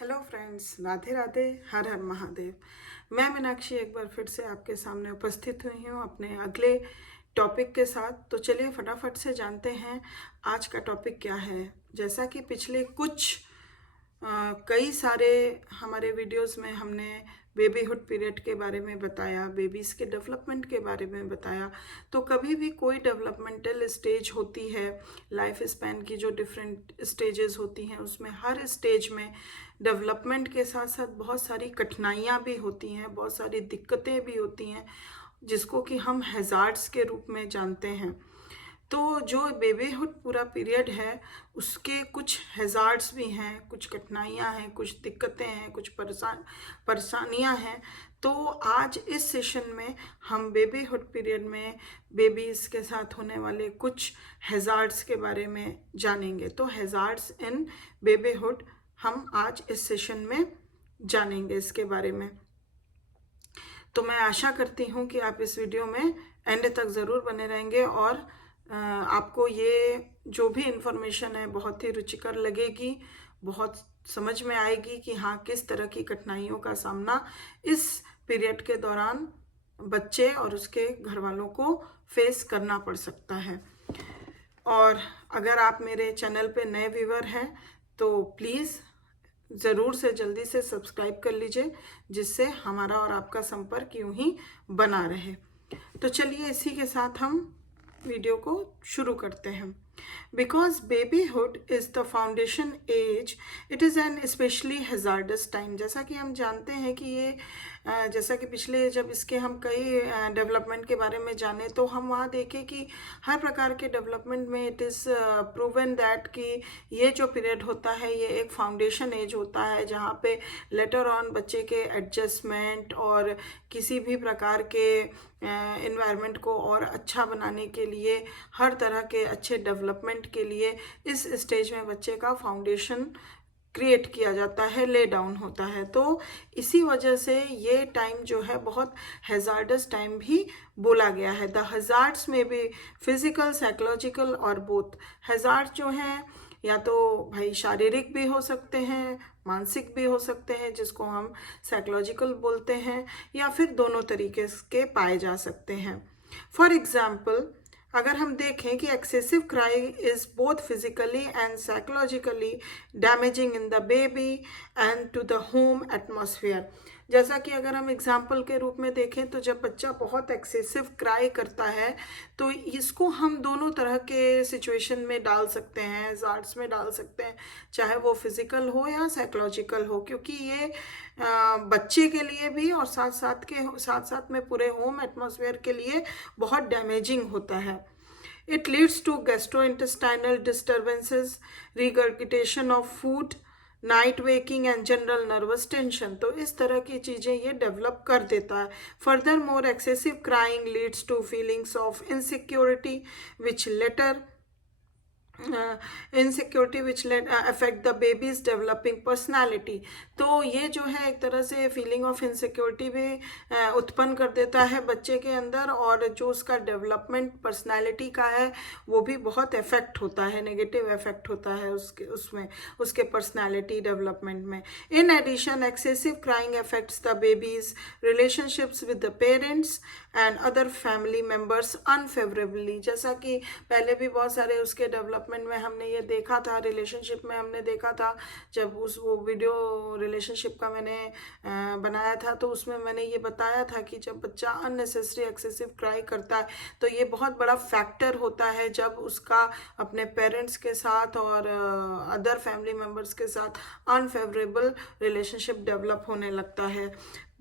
Hello friends, Radhe Radhe, हर हर महादेव। मैं मीनाक्षी एक बार फिर से आपके सामने उपस्थित हुई हूँ अपने अगले टॉपिक के साथ। तो चलिए फटाफट से जानते हैं आज का टॉपिक क्या है। जैसा कि पिछले कुछ कई सारे हमारे वीडियोस में हमने बेबीहुड पीरियड के बारे में बताया, बेबीज़ के डेवलपमेंट के बारे में बताया। तो कभी भी कोई डेवलपमेंटल स्टेज होती है, लाइफ स्पैन की जो डिफरेंट स्टेजेस होती हैं, उसमें हर स्टेज में डेवलपमेंट के साथ साथ बहुत सारी कठिनाइयाँ भी होती हैं, बहुत सारी दिक्कतें भी होती हैं, जिसको कि हम हैज़ार्ड्स के रूप में जानते हैं। तो जो बेबीहुड पूरा पीरियड है उसके कुछ हैज़ार्ड्स भी हैं, कुछ कठिनाइयाँ हैं, कुछ दिक्कतें हैं, कुछ परेशानियाँ हैं। तो आज इस सेशन में हम बेबीहुड पीरियड में बेबीज़ के साथ होने वाले कुछ हैज़ार्ड्स के बारे में जानेंगे। तो हैज़ार्ड्स इन बेबीहुड हम आज इस सेशन में जानेंगे इसके बारे में। तो मैं आशा करती हूँ कि आप इस वीडियो में एंड तक ज़रूर बने रहेंगे और आपको ये जो भी इन्फॉर्मेशन है बहुत ही रुचिकर लगेगी, बहुत समझ में आएगी कि हाँ किस तरह की कठिनाइयों का सामना इस पीरियड के दौरान बच्चे और उसके घर वालों को फेस करना पड़ सकता है। और अगर आप मेरे चैनल पे नए व्यूअर हैं तो प्लीज़ ज़रूर से जल्दी से सब्सक्राइब कर लीजिए, जिससे हमारा और आपका संपर्क यूं ही बना रहे। तो चलिए इसी के साथ हम वीडियो को शुरू करते हैं। Because babyhood is the foundation age, it is an specially hazardous time. जैसा कि हम जानते हैं कि ये जैसा कि पिछले जब इसके हम कई डेवलपमेंट के बारे में जाने तो हम वहाँ देखें कि हर प्रकार के डेवलपमेंट में इट इज़ प्रूवन दैट कि ये जो पीरियड होता है ये एक फाउंडेशन एज होता है, जहाँ पे लेटर ऑन बच्चे के एडजस्टमेंट और किसी भी प्रकार के इन्वायरमेंट को और अच्छा बनाने के लिए, हर तरह के अच्छे डेवलपमेंट के लिए इस स्टेज में बच्चे का फाउंडेशन क्रिएट किया जाता है, ले डाउन होता है। तो इसी वजह से ये टाइम जो है बहुत हैज़ार्डस टाइम भी बोला गया है। द हैज़ार्ड्स में भी फिजिकल, साइकोलॉजिकल और बोथ। हैज़ार्ड्स जो हैं या तो भाई शारीरिक भी हो सकते हैं, मानसिक भी हो सकते हैं जिसको हम साइकोलॉजिकल बोलते हैं, या फिर दोनों तरीके के पाए जा सकते हैं। फॉर एग्जाम्पल अगर हम देखें कि excessive crying is both physically and psychologically damaging in the baby and to the home atmosphere. जैसा कि अगर हम एग्जाम्पल के रूप में देखें तो जब बच्चा बहुत एक्सेसिव क्राई करता है तो इसको हम दोनों तरह के सिचुएशन में डाल सकते हैं, जार्ड्स में डाल सकते हैं, चाहे वो फिजिकल हो या साइकोलॉजिकल हो, क्योंकि ये बच्चे के लिए भी और साथ साथ में पूरे होम एटमॉस्फेयर के लिए बहुत डैमेजिंग होता है। It leads to gastrointestinal disturbances, regurgitation of food, night waking and general nervous tension. तो इस तरह की चीज़ें ये डेवलप कर देता है। Further more excessive crying leads to feelings of insecurity which later insecurity which affect the baby's developing personality. तो ये जो है एक तरह से फीलिंग ऑफ इनसिक्योरिटी भी उत्पन्न कर देता है बच्चे के अंदर, और जो उसका डेवलपमेंट पर्सनैलिटी का है वो भी बहुत इफेक्ट होता है, नेगेटिव इफेक्ट होता है उसके पर्सनैलिटी डेवलपमेंट में। In addition excessive crying affects the babies relationships with the parents and other family members unfavourably. जैसा कि पहले भी बहुत सारे उसके डेवलपमेंट में हमने ये देखा था, रिलेशनशिप में हमने देखा था, जब वो वीडियो रिलेशनशिप का मैंने बनाया था तो उसमें मैंने ये बताया था कि जब बच्चा अननेसेसरी एक्सेसिव क्राई करता है तो ये बहुत बड़ा फैक्टर होता है जब उसका अपने पेरेंट्स के साथ और अदर फैमिली मेम्बर्स के साथ अनफेवरेबल रिलेशनशिप डेवलप होने लगता है।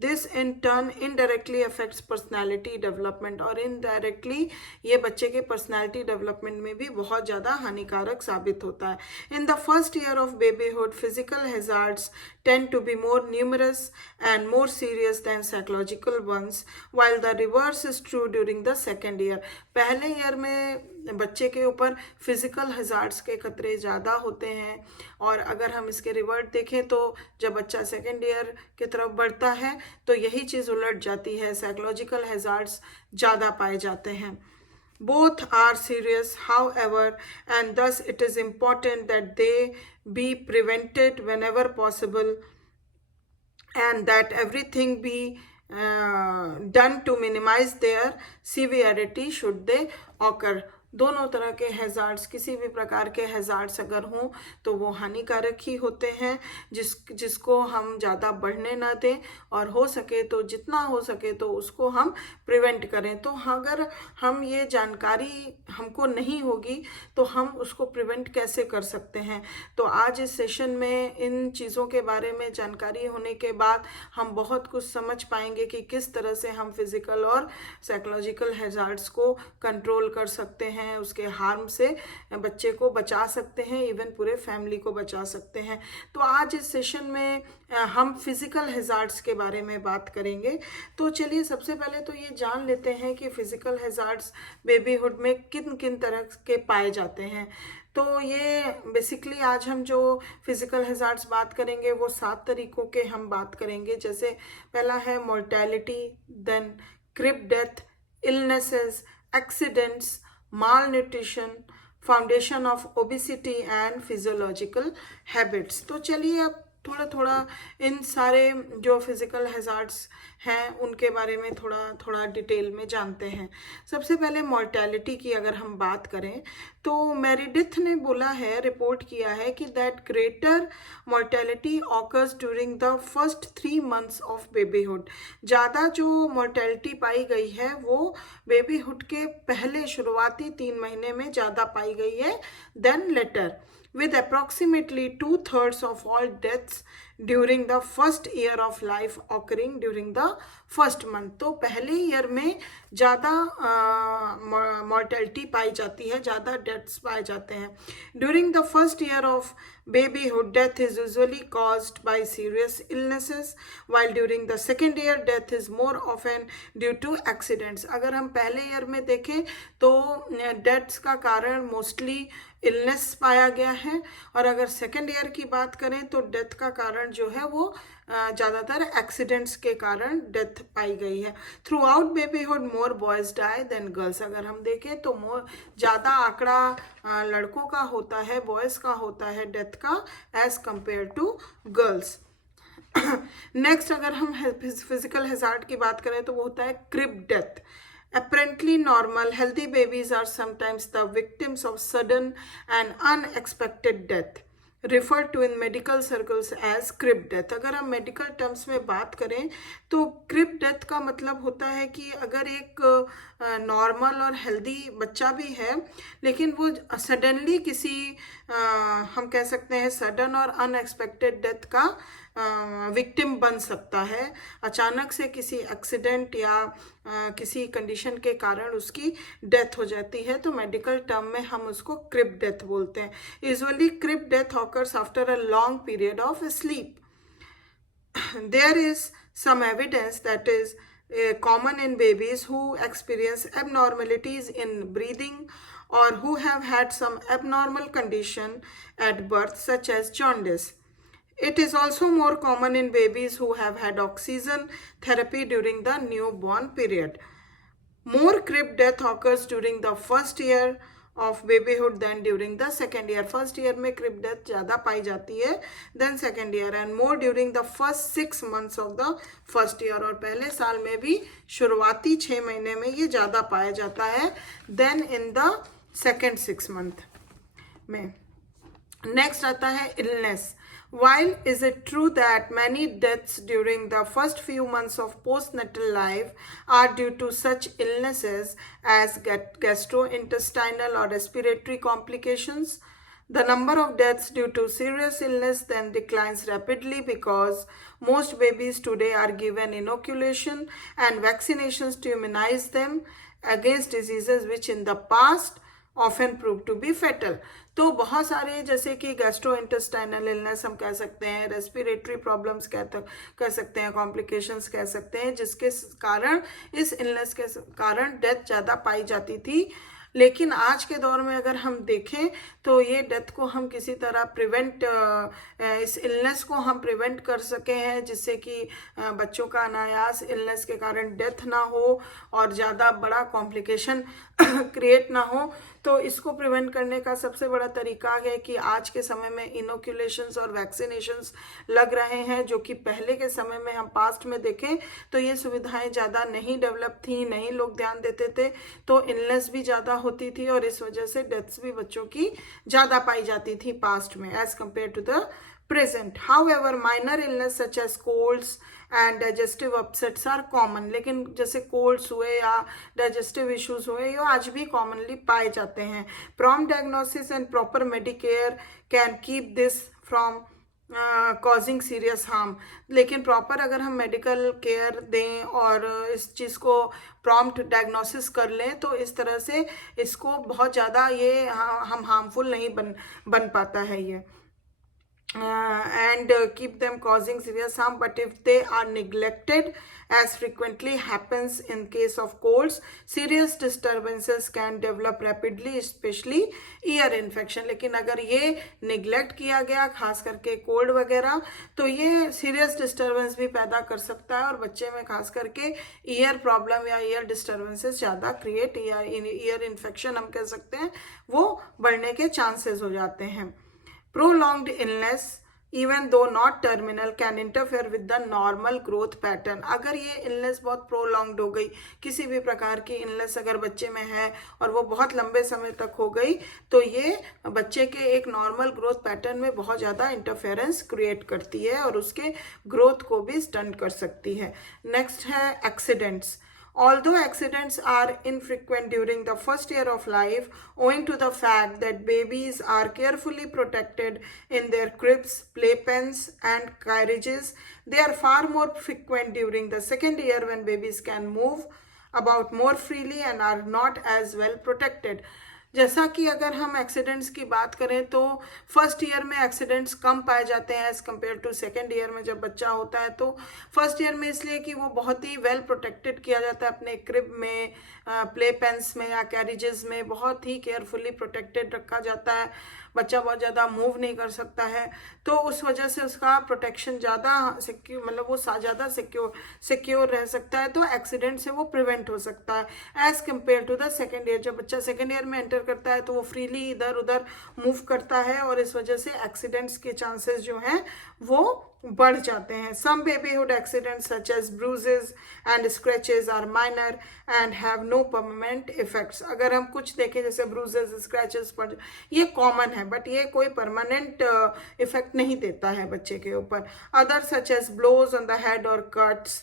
This in turn indirectly affects personality development, और इनडायरेक्टली ये बच्चे के पर्सनैलिटी डेवलपमेंट में भी बहुत ज़्यादा हानिकारक साबित होता है। In the first year of babyhood physical hazards tend to be more numerous and more serious than psychological ones, while the reverse is true during the second year. पहले ईयर में बच्चे के ऊपर फिजिकल हैज़ार्ड्स के खतरे ज़्यादा होते हैं, और अगर हम इसके रिवर्ट देखें तो जब बच्चा सेकेंड ईयर की तरफ बढ़ता है तो यही चीज़ उलट जाती है, साइकोलॉजिकल हैज़ार्ड्स ज़्यादा पाए जाते हैं। Both are serious, however, and thus it is important that they be prevented whenever possible, and that everything be done to minimize their severity should they occur. दोनों तरह के हैजार्ड्स, किसी भी प्रकार के हैजार्ड्स अगर हों तो वो हानिकारक ही होते हैं, जिसको हम ज़्यादा बढ़ने ना दें, और हो सके तो जितना हो सके तो उसको हम प्रिवेंट करें। तो अगर हम ये जानकारी हमको नहीं होगी तो हम उसको प्रिवेंट कैसे कर सकते हैं। तो आज इस सेशन में इन चीज़ों के बारे में जानकारी होने के बाद हम बहुत कुछ समझ पाएंगे कि किस तरह से हम फिजिकल और साइकोलॉजिकल हैजार्ड्स को कंट्रोल कर सकते हैं, उसके हार्म से बच्चे को बचा सकते हैं, इवन पूरे फैमिली को बचा सकते हैं। तो आज इस सेशन में हम फिजिकल हैजार्ड्स के बारे में बात करेंगे। तो चलिए सबसे पहले तो ये जान लेते हैं कि फिजिकल हैजार्ड्स बेबीहुड में किन किन तरह के पाए जाते हैं। तो ये बेसिकली आज हम जो फिजिकल हैजार्ड्स बात करेंगे वो 7 तरीकों के हम बात करेंगे। जैसे पहला है mortality, then crib death, illnesses, accidents, malnutrition, foundation of obesity and physiological habits। तो चलिए अब थोड़ा थोड़ा इन सारे जो फिजिकल हैजार्ड्स हैं उनके बारे में थोड़ा डिटेल में जानते हैं। सबसे पहले मोर्टेलिटी की अगर हम बात करें तो मेरिडिथ ने बोला है, रिपोर्ट किया है कि that greater mortality occurs during the first 3 months of babyhood. ज़्यादा जो मोर्टेलिटी पाई गई है वो बेबीहुड के पहले शुरुआती 3 महीने में ज़्यादा पाई गई है then later, with approximately 2/3 of all deaths during the first year of life occurring during the first month। तो पहले ईयर में ज़्यादा मॉर्टेलिटी पाई जाती है, ज़्यादा डेथ्स पाए जाते हैं। During the first year of babyhood, death is usually caused by serious illnesses, while during the second year death is more often due to accidents। अगर हम पहले ईयर में देखें तो डेथ्स का कारण मोस्टली इलनेस पाया गया है, और अगर सेकेंड ईयर की बात करें तो डेथ का कारण जो है वो ज़्यादातर एक्सीडेंट्स के कारण डेथ पाई गई है। थ्रू आउट बेबीहुड मोर बॉयज़ डाई देन गर्ल्स। अगर हम देखें तो ज़्यादा आंकड़ा लड़कों का होता है, बॉयज़ का होता है डेथ का, as compare to girls. Next अगर हम फिजिकल हैजार्ड की बात करें तो वो होता है crib death. Apparently normal, healthy babies are sometimes the victims of sudden and unexpected death, referred to in medical circles as crib death। अगर हम मेडिकल टर्म्स में बात करें तो क्रिब डेथ का मतलब होता है कि अगर एक नॉर्मल और हेल्दी बच्चा भी है लेकिन वो सडनली किसी हम कह सकते हैं सडन और अनएक्सपेक्टेड डेथ का विक्टिम बन सकता है। अचानक से किसी एक्सीडेंट या किसी कंडीशन के कारण उसकी डेथ हो जाती है, तो मेडिकल टर्म में हम उसको क्रिब डेथ बोलते हैं। Usually crib death occurs after a long period of sleep. There is some evidence that is common in babies who experience abnormalities in breathing or who have had some abnormal condition at birth such as jaundice। It is also more common in babies who have had oxygen therapy during the newborn period। More crib death occurs during the first year of babyhood than during the second year। First year में crib death ज़्यादा पाई जाती है than second year, and more during the first 6 months of the first year. और पहले साल में भी शुरुआती 6 महीने में ये ज़्यादा पाया जाता है than in the second 6 month में। नेक्स्ट आता है illness. While is it true that many deaths during the first few months of postnatal life are due to such illnesses as gastrointestinal or respiratory complications, the number of deaths due to serious illness then declines rapidly because most babies today are given inoculation and vaccinations to immunize them against diseases which in the past often prove to be fatal। तो बहुत सारे जैसे कि gastro intestinal illness हम कह सकते हैं, respiratory problems कह सकते हैं, कॉम्प्लिकेशंस कह सकते हैं, जिसके कारण इस इलनेस के कारण डेथ ज़्यादा पाई जाती थी। लेकिन आज के दौर में अगर हम देखें तो ये डेथ को हम किसी तरह प्रिवेंट, इस इलनेस को हम प्रिवेंट कर सके हैं, जिससे कि बच्चों का अनायास इलनेस के कारण डेथ ना हो और ज़्यादा बड़ा कॉम्प्लिकेशन क्रिएट ना हो। तो इसको प्रिवेंट करने का सबसे बड़ा तरीका है कि आज के समय में इनोक्यूलेशंस और वैक्सीनेशंस लग रहे हैं, जो कि पहले के समय में हम पास्ट में देखें तो ये सुविधाएं ज़्यादा नहीं डेवलप थी, नहीं लोग ध्यान देते थे, तो इलनेस भी ज़्यादा होती थी और इस वजह से डेथ्स भी बच्चों की ज़्यादा पाई जाती थी पास्ट में as compare to the present. However, minor illness such as colds and digestive upsets are common. लेकिन जैसे colds हुए या digestive issues हुए, ये आज भी commonly पाए जाते हैं. Prompt diagnosis and proper medicare can keep this from causing serious harm. लेकिन प्रॉपर अगर हम मेडिकल केयर दें और इस चीज़ को प्रॉम्प्ट डायग्नोसिस कर लें तो इस तरह से इसको बहुत ज़्यादा ये हम हार्मफुल नहीं बन पाता है ये. And keep them causing serious harm, but if they are neglected, as frequently happens in case of colds, serious disturbances can develop rapidly, especially ear infection. लेकिन अगर ये neglect किया गया खास करके कोल्ड वगैरह तो ये serious disturbance भी पैदा कर सकता है और बच्चे में खास करके ईयर प्रॉब्लम या ईयर डिस्टर्बेंसेस ज़्यादा क्रिएट या ईयर इन्फेक्शन हम कह सकते हैं वो बढ़ने के चांसेस हो जाते हैं. Prolonged illness, even though not terminal, can interfere with the normal growth pattern. अगर ये illness बहुत prolonged हो गई, किसी भी प्रकार की illness अगर बच्चे में है और वो बहुत लंबे समय तक हो गई तो ये बच्चे के एक normal growth pattern में बहुत ज़्यादा interference create करती है और उसके growth को भी stunt कर सकती है. Next है accidents. Although accidents are infrequent during the first year of life, owing to the fact that babies are carefully protected in their cribs, playpens, and carriages, they are far more frequent during the second year when babies can move about more freely and are not as well protected. जैसा कि अगर हम accidents की बात करें तो first year में accidents कम पाए जाते हैं as compare to second year में जब बच्चा होता है. तो फर्स्ट ईयर में इसलिए कि वो बहुत ही वेल प्रोटेक्टेड किया जाता है अपने क्रिब में, प्ले पेन्स में या कैरिजेस में बहुत ही केयरफुली प्रोटेक्टेड रखा जाता है. बच्चा बहुत ज़्यादा मूव नहीं कर सकता है तो उस वजह से उसका प्रोटेक्शन ज़्यादा सिक्योर मतलब वो ज़्यादा सिक्योर रह सकता है, तो एक्सीडेंट से वो प्रिवेंट हो सकता है as compare to the second year. जब बच्चा सेकेंड ईयर में एंटर करता है तो वो फ्रीली इधर उधर मूव करता है और इस वजह से एक्सीडेंट्स के चांसेस जो हैं वो बढ़ जाते हैं. Some babyhood accidents such as bruises and scratches are minor and have no permanent effects. अगर हम कुछ देखें जैसे bruises, scratches पर ये कॉमन है बट ये कोई परमानेंट इफेक्ट नहीं देता है बच्चे के ऊपर. Others such as blows on the head or cuts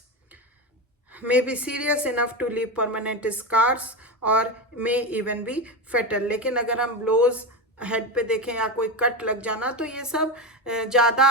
may be serious enough to leave permanent scars or may even be fatal. लेकिन अगर हम blows हेड पे देखें या कोई कट लग जाना तो ये सब ज़्यादा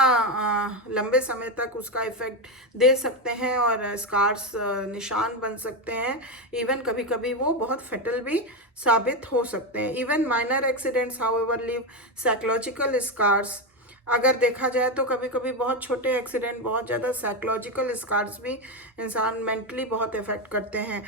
लंबे समय तक उसका इफेक्ट दे सकते हैं और स्कार्स निशान बन सकते हैं. इवन कभी कभी वो बहुत फेटल भी साबित हो सकते हैं. Even minor accidents however leave psychological scars. अगर देखा जाए तो कभी कभी बहुत छोटे एक्सीडेंट बहुत ज़्यादा साइकोलॉजिकल स्कार्स भी इंसान मेंटली बहुत इफेक्ट करते हैं.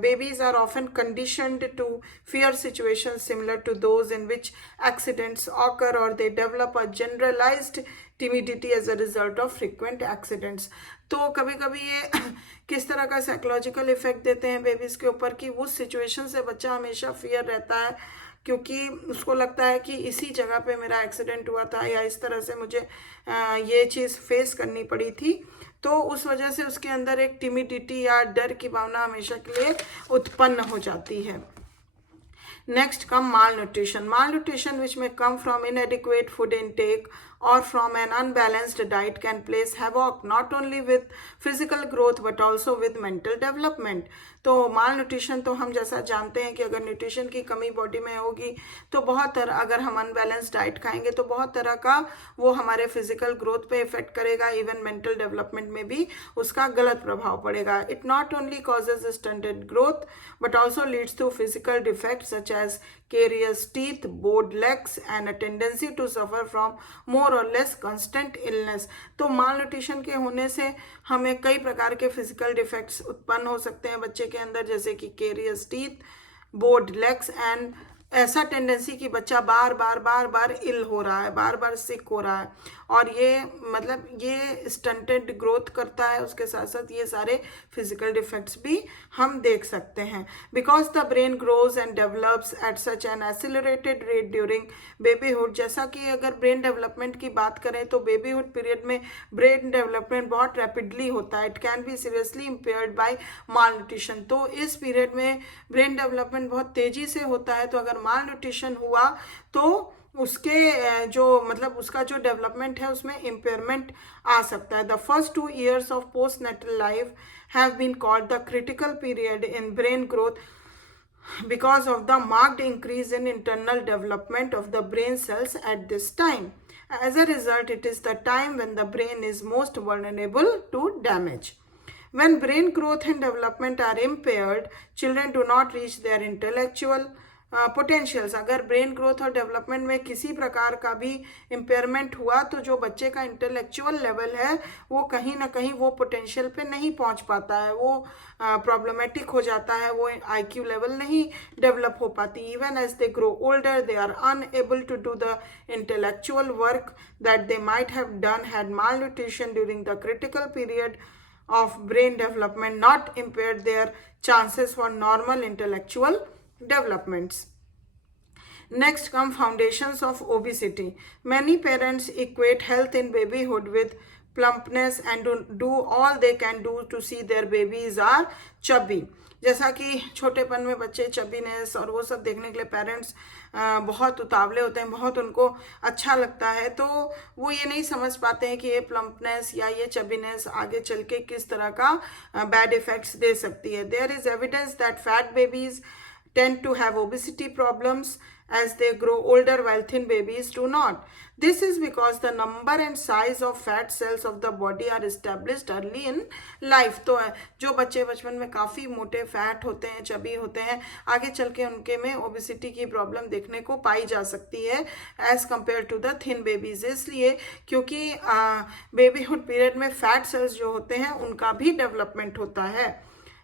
Babies are often conditioned to fear situation similar to those in which accidents occur और they develop a generalised timidity as a result of frequent accidents. तो कभी कभी ये किस तरह का साइकोलॉजिकल इफेक्ट देते हैं बेबीज़ के ऊपर कि उस सिचुएशन से बच्चा हमेशा फियर रहता है क्योंकि उसको लगता है कि इसी जगह पे मेरा एक्सीडेंट हुआ था या इस तरह से मुझे ये चीज़ फेस करनी पड़ी थी. तो उस वजह से उसके अंदर एक टिमिडिटी या डर की भावना हमेशा के लिए उत्पन्न हो जाती है. Next come malnutrition. Malnutrition which may come from inadequate food intake or from an unbalanced diet can place havoc not only with physical growth but also with mental development. तो माल न्यूट्रिशन तो हम जैसा जानते हैं कि अगर न्यूट्रिशन की कमी बॉडी में होगी तो बहुत तरह अगर हम अनबैलेंस डाइट खाएंगे तो बहुत तरह का वो हमारे फिजिकल ग्रोथ पे इफेक्ट करेगा. इवन मेंटल डेवलपमेंट में भी उसका गलत प्रभाव पड़ेगा. It not only causes stunted growth but also leads to physical defect such as carious teeth, bowed legs and a tendency to suffer from more or less constant illness. तो malnutrition के होने से हमें कई प्रकार के फिजिकल डिफेक्ट्स उत्पन्न हो सकते हैं बच्चे के अंदर जैसे कि carious teeth, bowed legs and ऐसा टेंडेंसी कि बच्चा बार बार इल हो रहा है, बार बार सिक हो रहा है, और ये मतलब ये स्टंटेड ग्रोथ करता है, उसके साथ साथ ये सारे फिजिकल डिफेक्ट्स भी हम देख सकते हैं। Because the brain grows and develops at such an accelerated rate during babyhood. जैसा कि अगर ब्रेन डेवलपमेंट की बात करें तो बेबीहुड पीरियड में ब्रेन डेवलपमेंट बहुत रैपिडली होता है। It can be seriously impaired by malnutrition. तो इस पीरियड में ब्रेन डेवलपमेंट बहुत तेजी से होता है, तो अगर माल न्यूट्रिशन हुआ तो उसके जो मतलब उसका जो डेवलपमेंट है उसमें इम्पेयरमेंट आ सकता है। The first 2 years of postnatal life have been called the critical period in brain growth because of the marked increase in internal development of the brain cells at this time. As a result, it is the time when the brain is most vulnerable to damage. When brain growth and development are impaired, children do not reach their intellectual potentials. अगर brain growth और development में किसी प्रकार का भी impairment हुआ तो जो बच्चे का इंटेलेक्चुअल लेवल है वो कहीं ना कहीं वो पोटेंशियल पे नहीं पहुंच पाता है, वो प्रॉब्लमेटिक हो जाता है, वो IQ लेवल नहीं डेवलप हो पाती। Even as they grow older they are unable to do the intellectual work that they might have done had malnutrition during the critical period of brain development, not impaired their chances for normal intellectual developments. Next come foundations of obesity. Many parents equate health in babyhood with plumpness and do all they can do to see their babies are chubby. जैसा कि छोटेपन में बच्चे चबीनेस और वो सब देखने के लिए पेरेंट्स बहुत उतावले होते हैं, बहुत उनको अच्छा लगता है, तो वो ये नहीं समझ पाते हैं कि ये प्लम्पनेस या ये चबीनेस आगे चल के किस तरह का बैड इफेक्ट्स दे सकती है। There is evidence that fat babies tend to have obesity problems as they grow older while thin babies do not. This is because the number and size of fat cells of the body are established early in life. तो जो बच्चे बचपन में काफ़ी मोटे fat होते हैं, chubby होते हैं, आगे चल के उनके में ओबिसिटी की प्रॉब्लम देखने को पाई जा सकती है as compare to the thin babies. इसलिए क्योंकि बेबीहुड पीरियड में फैट सेल्स जो होते हैं उनका भी डेवलपमेंट होता है,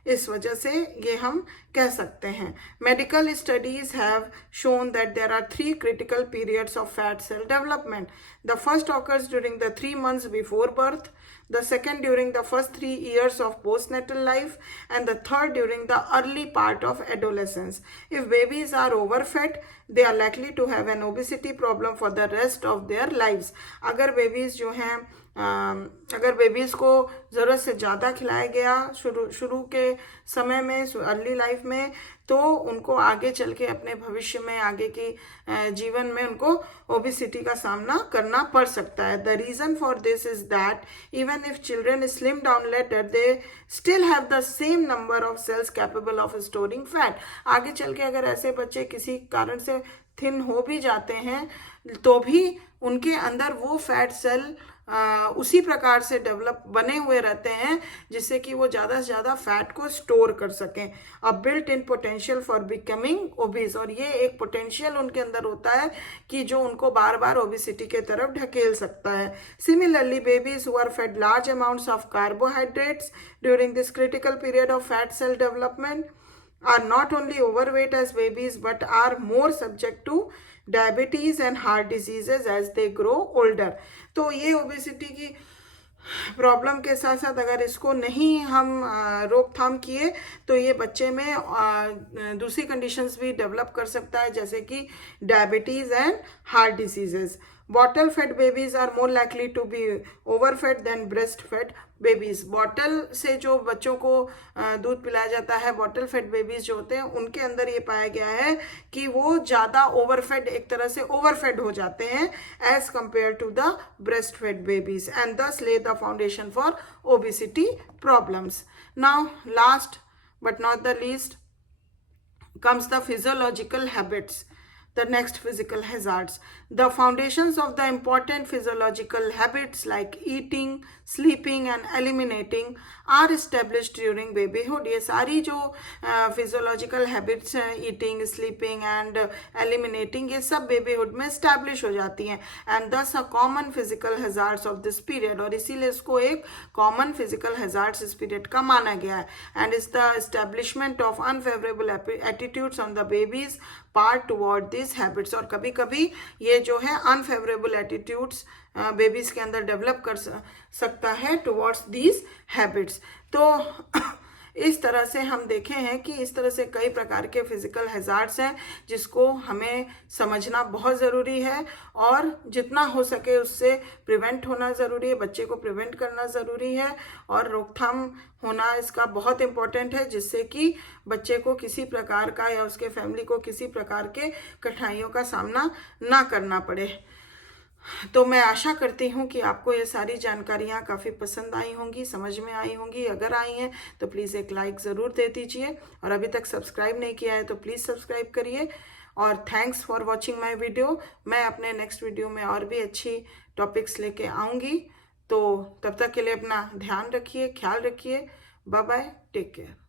इस वजह से ये हम कह सकते हैं। Medical studies have shown that there are 3 critical periods of fat cell development. The first occurs during the 3 months before birth, the second during the first 3 years of postnatal life, and the third during the early part of adolescence. If babies are overfed, they are likely to have an obesity problem for the rest of their lives. अगर babies जो हैं अगर babies को ज़रूरत से ज़्यादा खिलाया गया शुरू के समय में, अर्ली लाइफ में, तो उनको आगे चल के अपने भविष्य में, आगे की जीवन में उनको ओबिसिटी का सामना करना पड़ सकता है। The reason for this is that even if children slim down later they still have the same number of cells capable of storing fat. आगे चल के अगर ऐसे बच्चे किसी कारण से थिन हो भी जाते हैं तो भी उनके अंदर वो फैट सेल उसी प्रकार से डेवलप बने हुए रहते हैं जिससे कि वो ज़्यादा से ज़्यादा फैट को स्टोर कर सकें। अ built in potential for becoming obese, और ये एक पोटेंशियल उनके अंदर होता है कि जो उनको बार बार ओबिसिटी के तरफ ढकेल सकता है। Similarly babies who are fed large amounts of carbohydrates during this critical period of fat cell development are not only overweight as babies but are more subject to diabetes and heart diseases as they grow older. तो ये obesity की problem के साथ साथ अगर इसको नहीं हम रोकथाम किए तो ये बच्चे में दूसरी कंडीशंस भी डेवलप कर सकता है, जैसे कि diabetes and heart diseases. Bottle fed babies are more likely to be over fed than breast fed babies. Bottle से जो बच्चों को दूध पिलाया जाता है, बॉटल फेड बेबीज जो होते हैं, उनके अंदर ये पाया गया है कि वो ज़्यादा ओवरफेड, एक तरह से ओवरफेड हो जाते हैं as compare to the breast fed babies and thus lay the foundation for obesity problems. Now last but not the least comes the physiological habits, the next physical hazards. The foundations of the important physiological habits like eating, sleeping and eliminating are established during babyhood. ये सारी जो physiological habits हैं, eating, sleeping and eliminating, ये सब babyhood में establish हो जाती हैं, and thus a common physical hazards of this period, और इसीलिए इसको एक common physical hazards इस period का माना गया है, and is the establishment of unfavorable attitudes on the baby's part toward these habits. और कभी कभी ये जो है अनफेवरेबल एटीट्यूड्स बेबीज के अंदर डेवलप कर सकता है टुवर्ड्स दीज हैबिट्स. तो इस तरह से हम देखे हैं कि इस तरह से कई प्रकार के फिजिकल हैजार्ड्स हैं जिसको हमें समझना बहुत ज़रूरी है, और जितना हो सके उससे प्रिवेंट होना ज़रूरी है, बच्चे को प्रिवेंट करना ज़रूरी है, और रोकथाम होना इसका बहुत इम्पोर्टेंट है, जिससे कि बच्चे को किसी प्रकार का या उसके फैमिली को किसी प्रकार के कठिनाइयों का सामना ना करना पड़े. तो मैं आशा करती हूँ कि आपको ये सारी जानकारियाँ काफ़ी पसंद आई होंगी, समझ में आई होंगी. अगर आई हैं तो प्लीज़ एक लाइक ज़रूर दे दीजिए, और अभी तक सब्सक्राइब नहीं किया है तो प्लीज़ सब्सक्राइब करिए. और thanks for watching my video. मैं अपने नेक्स्ट वीडियो में और भी अच्छी टॉपिक्स लेके आऊँगी. तो तब तक के लिए अपना ध्यान रखिए, ख्याल रखिए. Bye bye, take care.